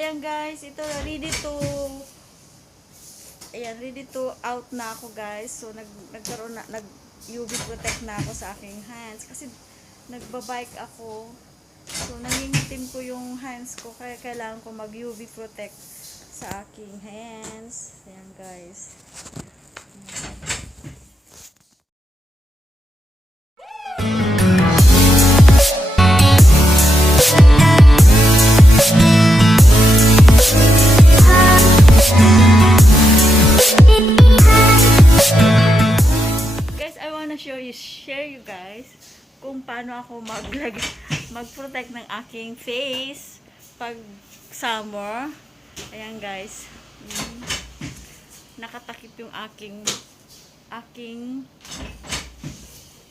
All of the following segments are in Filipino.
Ayan guys, ito ready to out na ako guys. So nagkaroon na UV protect na ako sa aking hands kasi nagbabike ako. So nangingitim ko yung hands ko kaya kailangan ko mag UV protect sa aking hands. Ayan guys. Share you guys kung paano ako mag-protect ng aking face pag summer. Ayan guys. Nakatakip yung aking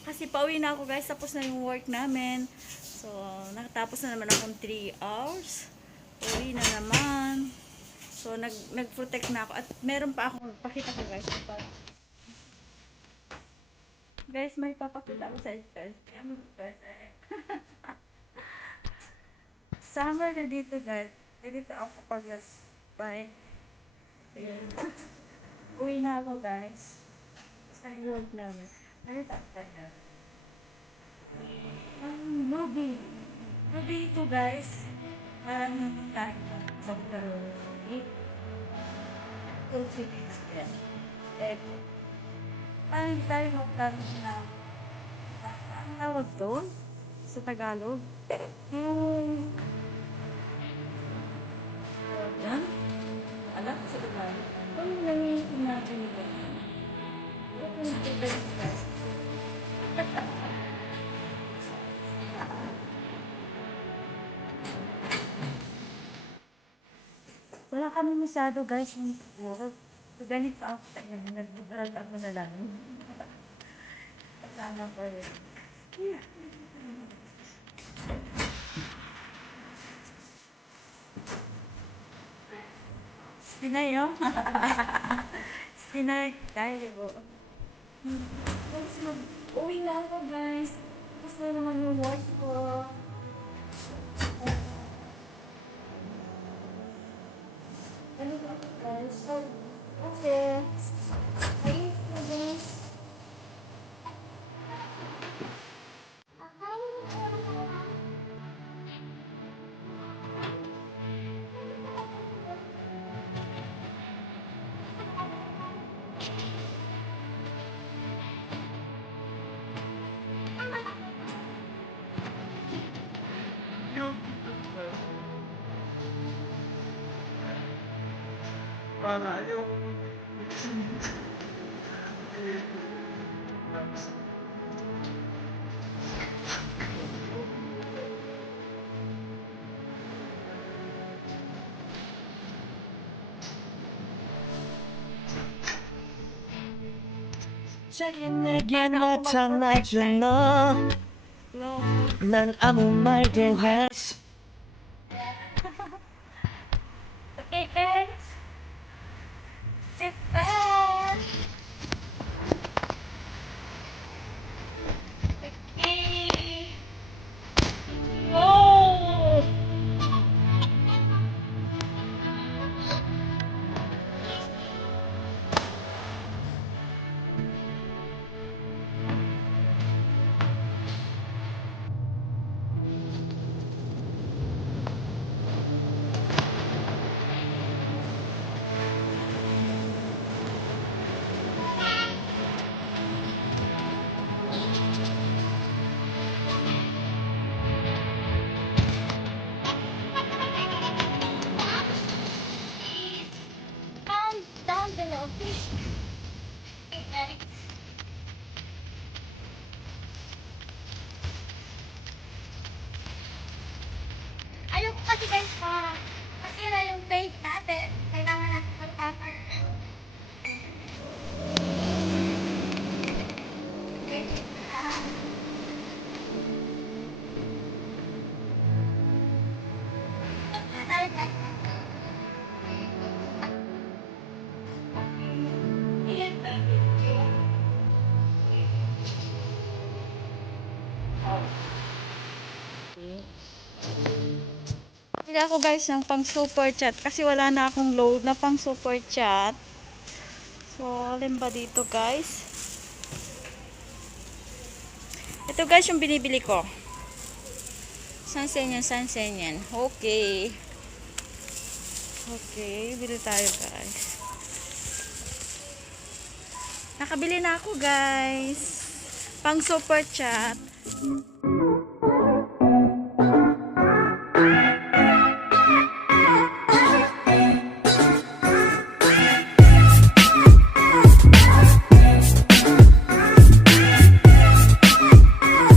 kasi pauwi na ako guys, tapos na yung work namin. So, nakatapos na naman akong 3 hours. Uwi na naman. So, nag-protect na ako. At meron pa akong, pakita ko guys. Guys, may papakita ko sa inyo. Summer na dito guys. Dito ako pag-bike. Uwi na ako guys. Sa work namin. Nakita ko tayo. Movie. Movie ito guys. Parang tayo sa karoon. Philippines yan. Parang tayo magkaroon na. Ang tawag doon? Sa Tagalog? Yan? Alam sa Tagalog? Kung nangyayari natin ito. Wala kami masyado guys. Ganito ako tayo. Nag-vlog ako na lang. Kasama ko rin. Sinay, no? Sinay. Tayo po. Tapos mag-uwi na ako guys. Tapos na naman yung work ko. Ano ba guys? Okay. Ayun na guys. Para yung 자기에게 나타나잖아 난 아무 말도 할수 Okay guys. Sit back. Okay. Oh! Down below, please. Okay. Ayoko kasi guys masira yung face natin. Kailangan natin mag-cover. Okay. talaga ako guys ng pang super chat kasi wala na akong load na pang super chat. So, alin ba dito guys? Ito guys yung binibili ko. Sansen yan. Okay. Okay, bili tayo guys. Nakabili na ako guys. Pang super chat.